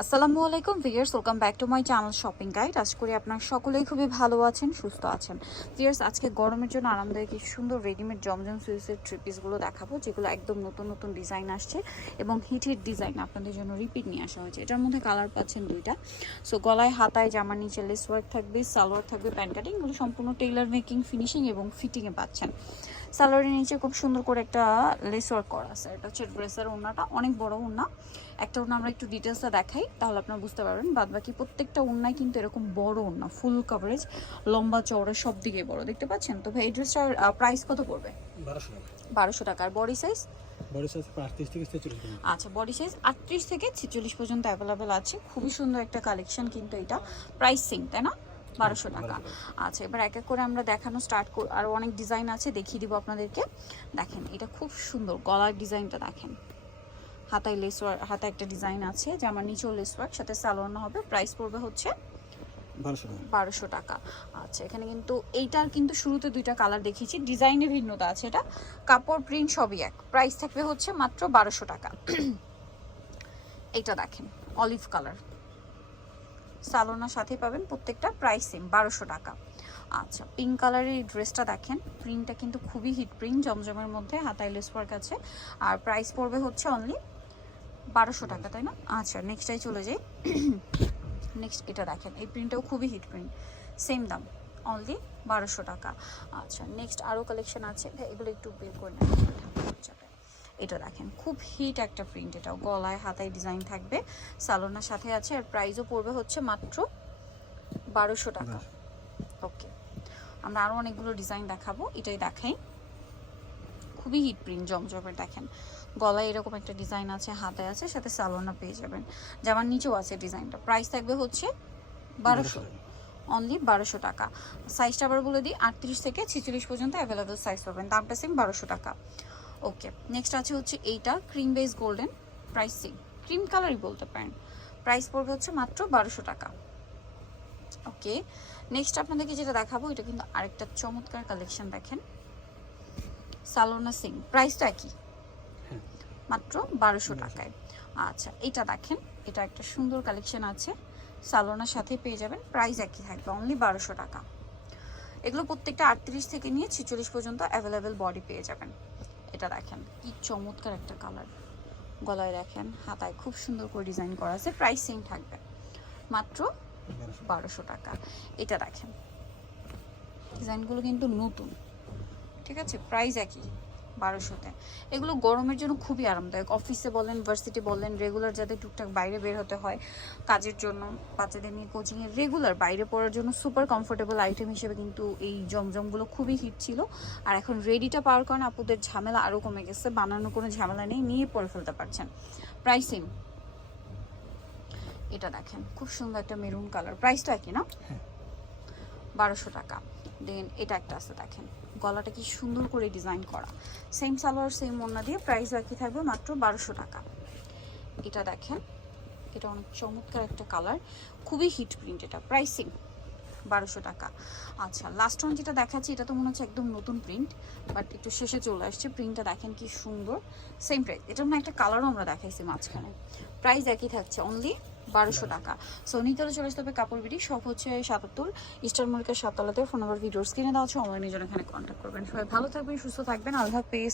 আসসালামু আলাইকুম viewers welcome back to my channel shopping guide. আশা করি আপনার সকলেই খুবই ভালো আছেন, সুস্থ আছেন। ভিয়ার্স আজকে গরমের জন্য আরামদায়ক কিছু সুন্দর রেডিমেড জমজম সুইসের থ্রি পিসগুলো দেখাবো, যেগুলো একদম নতুন নতুন ডিজাইন আসছে এবং হিট হিট ডিজাইন আপনাদের জন্য রিপিট নিয়ে আসা হয়েছে। এটার মধ্যে কালার পাচ্ছেন দুইটা। সো, গলায় হাতায় জামার নিচে, লেস ওয়ার্ক থাকবে, সালোয়ার থাকবে, প্যান্ট কাটিং, এগুলো সম্পূর্ণ টেইলার মেকিং ফিনিশিং এবং ফিটিংয়ে পাচ্ছেন। সালোয়ারের নিচে খুব সুন্দর করে একটা লেস ওয়ার্ক করা আছে। এটা হচ্ছে ড্রেসের ওড়নাটা অনেক বড় ওড়না একটা ওড়না আমরা একটু ডিটেলসটা দেখাই তাহলে আপনারা বুঝতে পারবেন। বাদ বাকি প্রত্যেকটা ওড়নায় কিন্তু এরকম বড় ওড়না ফুল কভারেজ লম্বা চওড়া সব দিকে বড় দেখতে পাচ্ছেন? তো ভাই এই ড্রেসটার প্রাইস কত পড়বে? বারোশো টাকা। টাকার বডি সাইজ বডি সাইজ থেকে ছেচল্লিশ পর্যন্ত। আচ্ছা বডি সাইজ আটত্রিশ থেকে ছেচল্লিশ পর্যন্ত অ্যাভেলেবেল আছে। খুবই সুন্দর একটা কালেকশন কিন্তু এটা। প্রাইসিং তাই না? বারোশো টাকা। আচ্ছা এবার এক এক করে আমরা দেখানো স্টার্ট কর আরও অনেক ডিজাইন আছে দেখিয়ে দিব আপনাদেরকে। দেখেন এটা খুব সুন্দর গলার ডিজাইনটা দেখেন। হাতায় লেস ওয়ার্ক হাতায় একটা ডিজাইন আছে জামার নিচেও লেস ওয়ার্ক সাথে সালোয়ার হবে প্রাইস পড়বে হচ্ছে বারোশো টাকা। বারোশো টাকা। আচ্ছা এখানে কিন্তু এইটার কিন্তু শুরুতে দুইটা কালার দেখিয়েছি ডিজাইনে ভিন্নতা আছে এটা। কাপড় প্রিন্ট সবই এক। প্রাইস থাকবে হচ্ছে মাত্র বারোশো টাকা। এইটা দেখেন অলিভ কালার সালোনার সাথে পাবেন প্রত্যেকটা প্রাইস সেম বারোশো টাকা। আচ্ছা পিঙ্ক কালারের এই ড্রেসটা দেখেন প্রিন্টটা কিন্তু খুবই হিট প্রিন্ট জমজমের মধ্যে, হাতায় লেস ওয়ার্ক আছে। আর প্রাইস পড়বে হচ্ছে অনলি বারোশো টাকা, তাই না? আচ্ছা নেক্সটাই চলে যাই। নেক্সট এটা দেখেন, এই প্রিন্টটাও খুবই হিট প্রিন্ট সেম দাম অনলি বারোশো টাকা। আচ্ছা নেক্সট আরও কালেকশন আছে। এগুলো একটু বের করে নেন। যাবে। এটা দেখেন খুব হিট একটা প্রিন্ট এটাও। গলায় হাতায় ডিজাইন থাকবে সালোনার সাথে আছে আর প্রাইসও পড়বে হচ্ছে মাত্র বারোশো টাকা। ওকে আমরা আরও অনেকগুলো ডিজাইন দেখাবো এটাই দেখাই। খুবই হিট প্রিন্ট জমজমের দেখেন। গলায় এরকম একটা ডিজাইন আছে হাতে আছে সাথে সালোনা পেয়ে যাবেন। যেমন নিচেও আছে ডিজাইনটা প্রাইস থাকবে হচ্ছে বারোশো। অনলি বারোশো টাকা। সাইজটা আবার বলে দিই আটত্রিশ থেকে ছেচল্লিশ পর্যন্ত অ্যাভেলেবেল সাইজ পাবেন। দামটা সেম বারোশো টাকা। ওকে নেক্সট আছে হচ্ছে এইটা cream base golden price same cream কালারই বলতে পারেন। প্রাইস পড়বে হচ্ছে মাত্র বারোশো টাকা। ওকে নেক্সট আপনাদেরকে যেটা দেখাবো এটা কিন্তু আরেকটা চমৎকার কালেকশন দেখেন। সালোনা সিং প্রাইসটা কি হ্যাঁ। মাত্র বারোশো টাকায়। আচ্ছা এটা দেখেন এটা একটা সুন্দর কালেকশন আছে। সালোনার সাথে পেয়ে যাবেন প্রাইস একই থাকবে অনলি বারোশো টাকা। এগুলো প্রত্যেকটা আটত্রিশ থেকে নিয়ে ছেচল্লিশ পর্যন্ত অ্যাভেলেবেল বডি পেয়ে যাবেন। এটা দেখেন কি চমৎকার একটা কালার গলায় দেখেন হাতায় খুব সুন্দর করে ডিজাইন করা আছে প্রাইসিং থাকবে মাত্র বারোশো টাকা। এটা দেখেন ডিজাইনগুলো কিন্তু নতুন ঠিক আছে? প্রাইস একই। বারোশোতে। এগুলো গরমের জন্য খুবই আরামদায়ক। অফিসে বলেন ভার্সিটি বলেন রেগুলার যাদের টুকটাক বাইরে বের হতে হয় কাজের জন্য বাচ্চাদের নিয়ে কোচিংয়ে রেগুলার বাইরে পড়ার জন্য সুপার কমফোর্টেবল আইটেম হিসেবে কিন্তু এই জমজমগুলো খুবই হিট ছিল। আর এখন রেডিটা পাওয়ার কারণে আপুদের ঝামেলা আরও কমে গেছে। বানানোর কোনো ঝামেলা নেই নিয়ে পরে ফেলতে পারছেন। প্রাইসিং এটা দেখেন খুব সুন্দর একটা মেরুন কালার প্রাইসটা কি না? হ্যাঁ। বারোশো টাকা। দেন এটা একটা আছে দেখেন। গলাটা কি সুন্দর করে ডিজাইন করা। সেম সালোয়ার সেম ওড়না দিয়ে প্রাইস একই থাকবে মাত্র বারোশো টাকা। এটা দেখেন, এটা অনেক চমৎকার একটা কালার খুবই হিট প্রিন্ট এটা প্রাইসিং বারোশো টাকা। আচ্ছা লাস্ট ওয়ান যেটা দেখাচ্ছি, এটা তো মনে হচ্ছে একদম নতুন প্রিন্ট বাট একটু শেষে চলে আসছে প্রিন্টটা দেখেন কি সুন্দর। সেম প্রাইস এটা মানে একটা কালারও আমরা দেখাইছি মাঝখানে। প্রাইস একই থাকছে অনলি বারোশো টাকা। সো নিতলে চলে আসতে হবে কাপড় বিডি, সব হচ্ছে সাতাত্তর। ইস্টার মল্লিকের সাততলাতে, ফোন নাম্বার, ভিডিওর স্ক্রিনে দেওয়া হচ্ছে অনলাইনে জন্য এখানে কন্ট্যাক্ট করবেন। সবাই ভালো থাকবেন, সুস্থ থাকবেন, আল্লাহ হাফেজ।